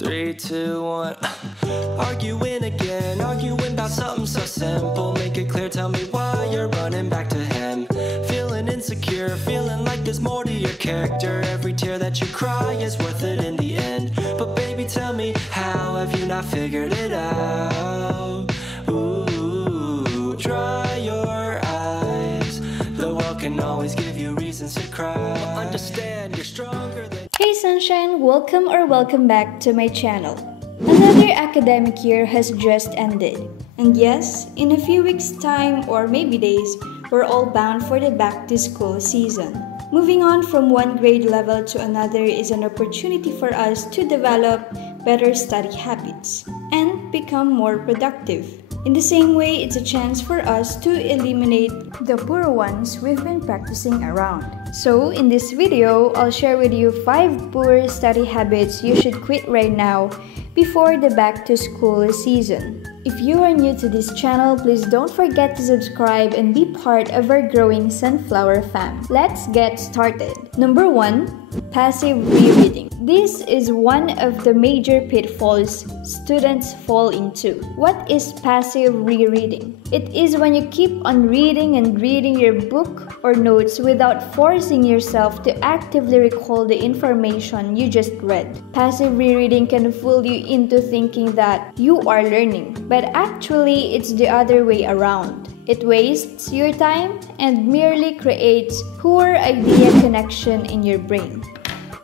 3, 2, 1. Arguing again, arguing about something so simple. Make it clear, tell me why you're running back to him. Feeling insecure, feeling like there's more to your character. Every tear that you cry is worth it in the end. But baby, tell me, how have you not figured it out? Ooh, dry your eyes. The world can always give you reasons to cry. But understand you're stronger than... Hey sunshine, welcome back to my channel. Another academic year has just ended. And yes, in a few weeks' time or maybe days, we're all bound for the back-to-school season. Moving on from one grade level to another is an opportunity for us to develop better study habits and become more productive. In the same way, it's a chance for us to eliminate the poor ones we've been practicing around. So, in this video, I'll share with you 5 poor study habits you should quit right now before the back-to-school season. If you are new to this channel, please don't forget to subscribe and be part of our growing Sunflower fam. Let's get started. Number 1. Passive rereading. This is one of the major pitfalls students fall into. What is passive rereading? It is when you keep on reading and reading your book or notes without forcing yourself to actively recall the information you just read. Passive rereading can fool you into thinking that you are learning, but actually it's the other way around. It wastes your time and merely creates poor idea connection in your brain.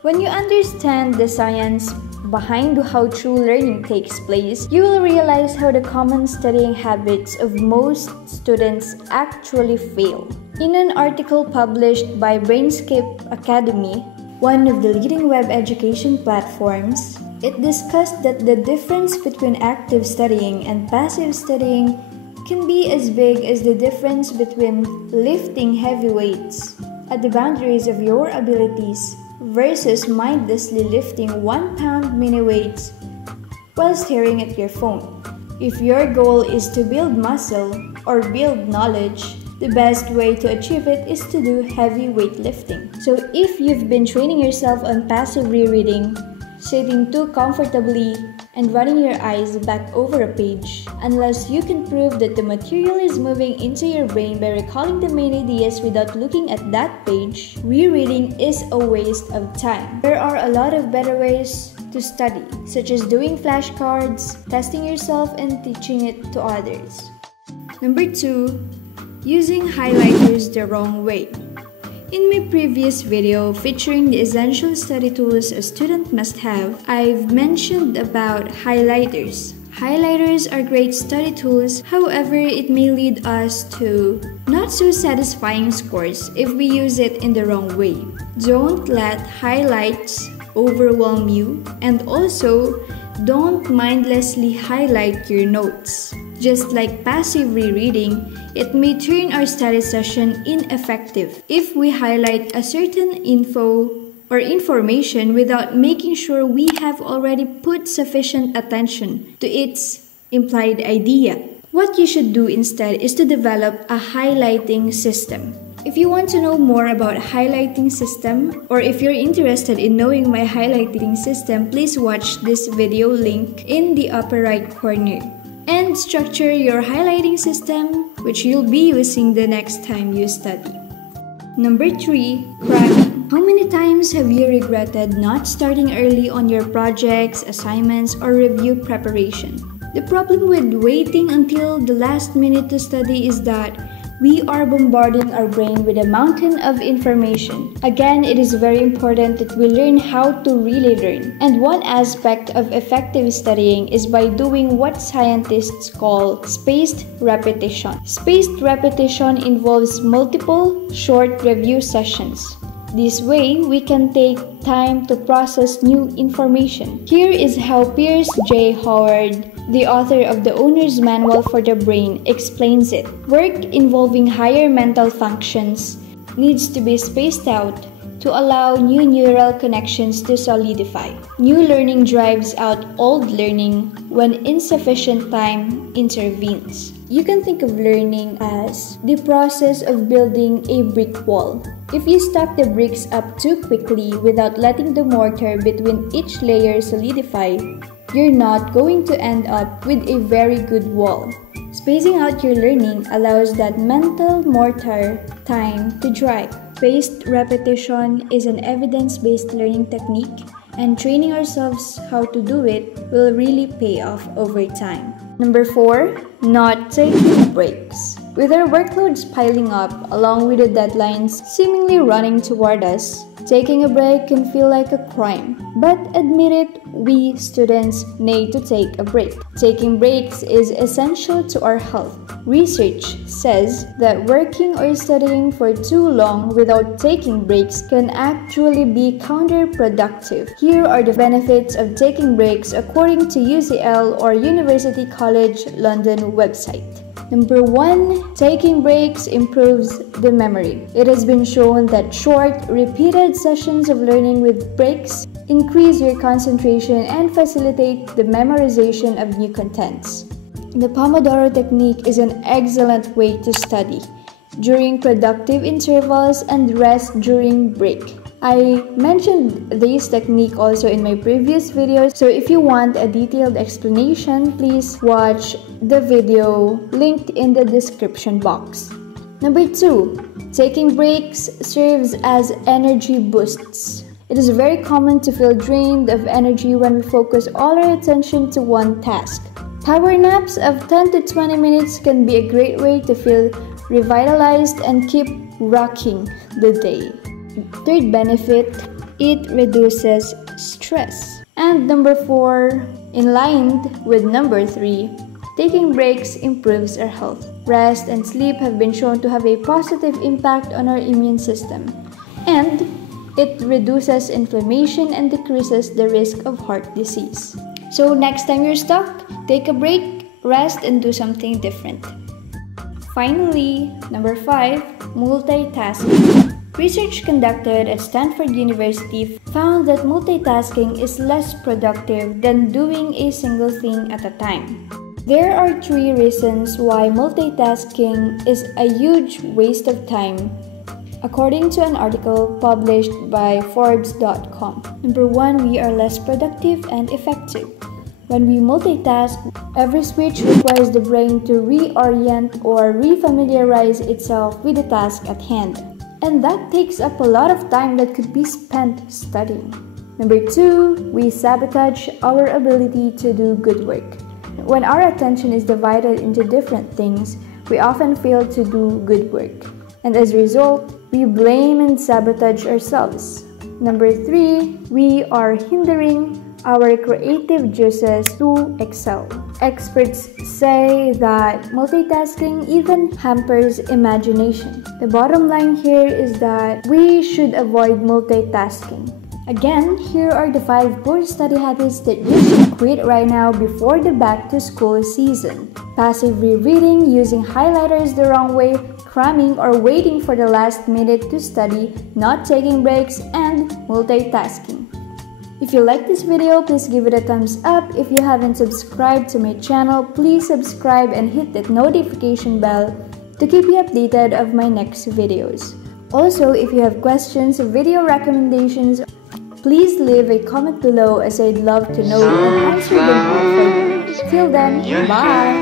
When you understand the science behind how true learning takes place, you will realize how the common studying habits of most students actually fail. In an article published by Brainscape Academy, one of the leading web education platforms, it discussed that the difference between active studying and passive studying can be as big as the difference between lifting heavy weights at the boundaries of your abilities versus mindlessly lifting 1 pound mini weights while staring at your phone. If your goal is to build muscle or build knowledge, the best way to achieve it is to do heavy weightlifting. So if you've been training yourself on passive rereading, sitting too comfortably, and running your eyes back over a page, unless you can prove that the material is moving into your brain by recalling the main ideas without looking at that page, rereading is a waste of time. There are a lot of better ways to study, such as doing flashcards, testing yourself, and teaching it to others. Number 2. Using highlighters the wrong way. In my previous video featuring the essential study tools a student must have, I've mentioned about highlighters. Highlighters are great study tools, however, it may lead us to not so satisfying scores if we use it in the wrong way. Don't let highlights overwhelm you, and also don't mindlessly highlight your notes. Just like passive rereading, it may turn our study session ineffective if we highlight a certain info or information without making sure we have already put sufficient attention to its implied idea. What you should do instead is to develop a highlighting system. If you want to know more about highlighting system, or if you're interested in knowing my highlighting system, please watch this video link in the upper right corner. And structure your highlighting system, which you'll be using the next time you study. Number 3. Cramming. How many times have you regretted not starting early on your projects, assignments, or review preparation? The problem with waiting until the last minute to study is that we are bombarding our brain with a mountain of information. Again, it is very important that we learn how to really learn. And one aspect of effective studying is by doing what scientists call spaced repetition. Spaced repetition involves multiple short review sessions. This way, we can take time to process new information. Here is how Pierce J. Howard, the author of The Owner's Manual for the Brain, explains it. Work involving higher mental functions needs to be spaced out to allow new neural connections to solidify. New learning drives out old learning when insufficient time intervenes. You can think of learning as the process of building a brick wall. If you stack the bricks up too quickly without letting the mortar between each layer solidify, you're not going to end up with a very good wall. Spacing out your learning allows that mental mortar time to dry. Spaced repetition is an evidence-based learning technique, and training ourselves how to do it will really pay off over time. Number 4, not taking breaks. With our workloads piling up along with the deadlines seemingly running toward us, taking a break can feel like a crime. But admit it, we students need to take a break. Taking breaks is essential to our health. Research says that working or studying for too long without taking breaks can actually be counterproductive. Here are the benefits of taking breaks according to UCL or University College London website. Number 1, taking breaks improves the memory. It has been shown that short, repeated sessions of learning with breaks increase your concentration and facilitate the memorization of new contents. The Pomodoro technique is an excellent way to study during productive intervals and rest during break. I mentioned this technique also in my previous videos, so if you want a detailed explanation, please watch the video linked in the description box. Number 2, taking breaks serves as energy boosts. It is very common to feel drained of energy when we focus all our attention to one task. Power naps of 10 to 20 minutes can be a great way to feel revitalized and keep rocking the day. Third benefit, it reduces stress. And number 4, in line with number 3, taking breaks improves our health. Rest and sleep have been shown to have a positive impact on our immune system. And it reduces inflammation and decreases the risk of heart disease. So next time you're stuck, take a break, rest, and do something different. Finally, number 5, multitasking. Research conducted at Stanford University found that multitasking is less productive than doing a single thing at a time. There are 3 reasons why multitasking is a huge waste of time, according to an article published by Forbes.com. Number 1, we are less productive and effective. When we multitask, every switch requires the brain to reorient or refamiliarize itself with the task at hand. And that takes up a lot of time that could be spent studying. Number 2, we sabotage our ability to do good work. When our attention is divided into different things, we often fail to do good work. And as a result, we blame and sabotage ourselves. Number 3, we are hindering our creative juices to excel. Experts say that multitasking even hampers imagination. The bottom line here is that we should avoid multitasking. Again, here are the 5 poor study habits that you should quit right now before the back-to-school season. Passive rereading, using highlighters the wrong way, cramming or waiting for the last minute to study, not taking breaks, and multitasking. If you like this video, please give it a thumbs up. If you haven't subscribed to my channel, please subscribe and hit that notification bell to keep you updated of my next videos. Also, if you have questions or video recommendations, please leave a comment below as I'd love to know and answer them all for you. Till then, bye!